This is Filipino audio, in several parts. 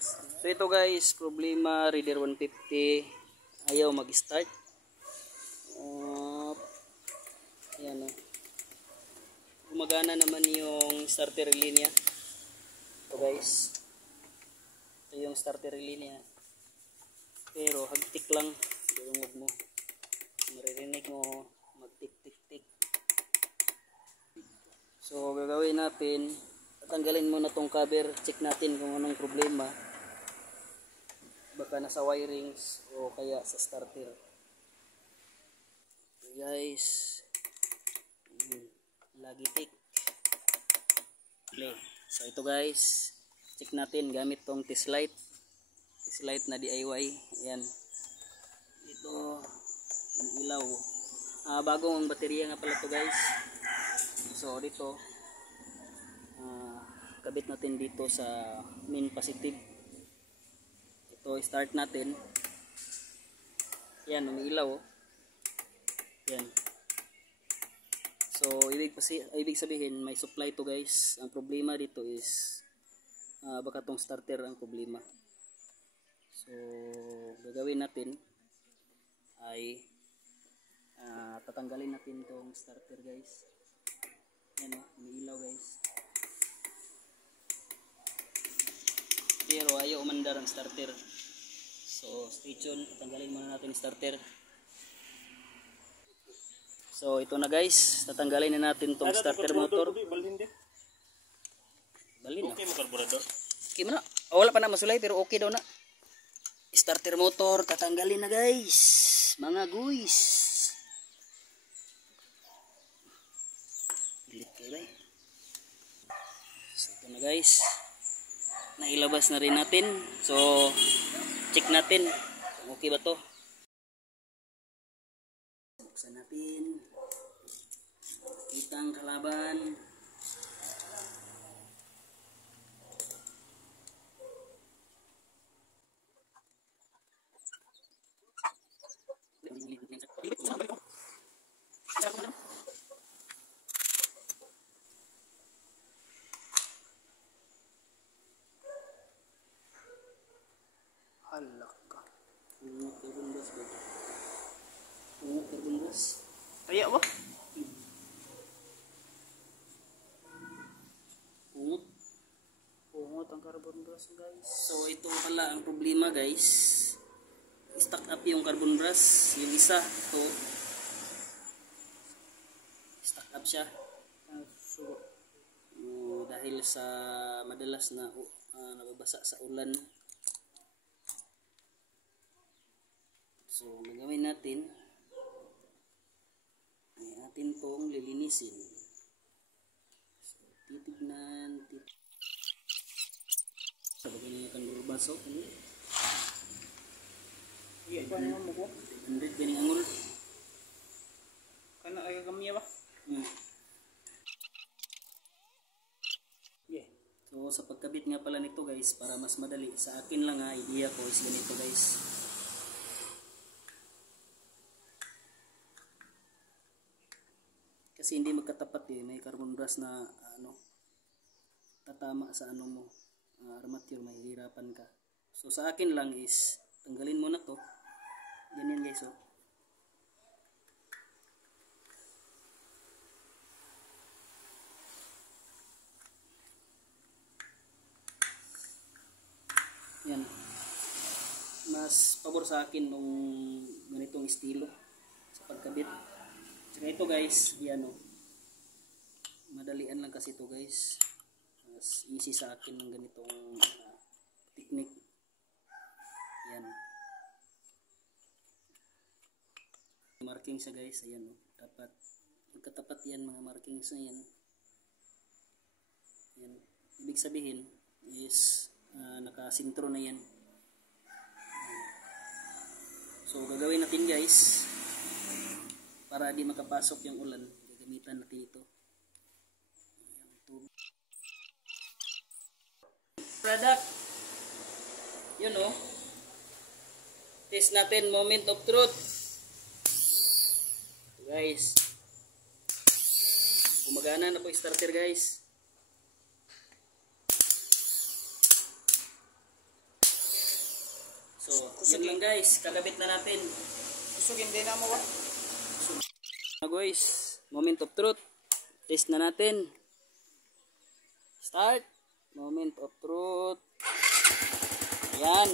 So ito guys, problema Raider 150 ayaw mag-start. Ayan o. Gumagana naman yung starter relay niya. Ito guys. Ito yung starter relay niya. Pero hagtik lang. Dulungog mo. Maririnig mo magtik-tik-tik. So gagawin natin, tatanggalin muna tong cover. Check natin kung anong problema. Baka nasa wirings o kaya sa starter. Okay guys. Lagi tik. Okay. So ito guys, check natin gamit tong test light. Test light na DIY. Ayan. Ito ang ilaw. Bagong baterya nga pala to guys. So dito kabit natin dito sa main positive. Ito start natin. Yan, umiilaw. Yan. So ibig sabihin may supply to guys. Ang problema dito is baka tong starter ang problema. So gagawin natin ay tatanggalin natin tong starter guys. Yan o, umiilaw guys. Pero ayaw umandar ang starter. So stay tuned, tatanggalin muna natin yung starter. So ito na guys, tatanggalin na natin tong starter motor. Balhin na. Okay mo carburetor? Okay mo na. Wala pa na masulay pero okay daw na. Starter motor, tatanggalin na guys. Mga guys. Pilit kayo ba? So ito na guys. Nailabas na rin natin. So check natin kung okay ba to. Buksan natin. Kitang kalaban. Halaka. Ungot carbon gas ba? Ungot carbon gas. Kaya ba? Ungot ang carbon brush guys. So ito pala ang problema guys. Stuck up yung carbon brush. Yung isa to stuck up siya. So dahil sa madalas na nababasa sa ulan. So gagawin natin ay atin pong lilinisin. So titignan sabagay niya kan baso ini. Iya, ano mo ko? 100 ganing angol. Kana ay gamya ba? Yeah. So sa pagkabit nga pala nito guys, para mas madali sa akin lang idea ko is ganito guys. Kasi hindi magkatapat may carbon brush na tatama sa mo armature, mahihirapan ka. So sa akin lang is tanggalin mo na to. Ganyan guys oh. Yan. Mas pabor sa akin nung ganitong estilo sa pagkabit. Tsaka ito guys, yan o. Madalian lang kasi ito guys. Mas easy sa akin ng ganitong technique. Yan. Markings sa guys, ayan o. Dapat magkatapat yan mga markings na yan. Yan. Ibig sabihin is nakasintro na yan. So gagawin natin guys, para di makapasok yung ulan, gagamitan natin ito. Product. Yun o. Test natin, moment of truth. Guys. Gumagana na po yung starter guys. So, yun lang guys, kakabit na natin. Kusugin din na mo ba? Guys, moment of truth. Test na natin. Start. Moment of truth. Ayan.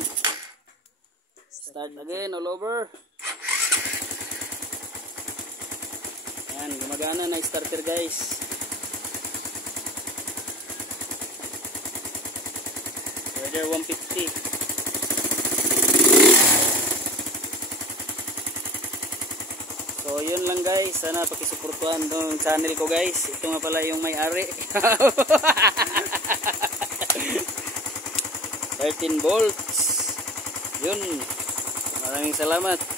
Start again all over. Ayan, gumagana na starter guys. Weather 150. So yun lang guys, sana pakisuportuhan tong channel ko guys. Ito nga pala yung may-ari. 13 volts. Yun. Maraming salamat.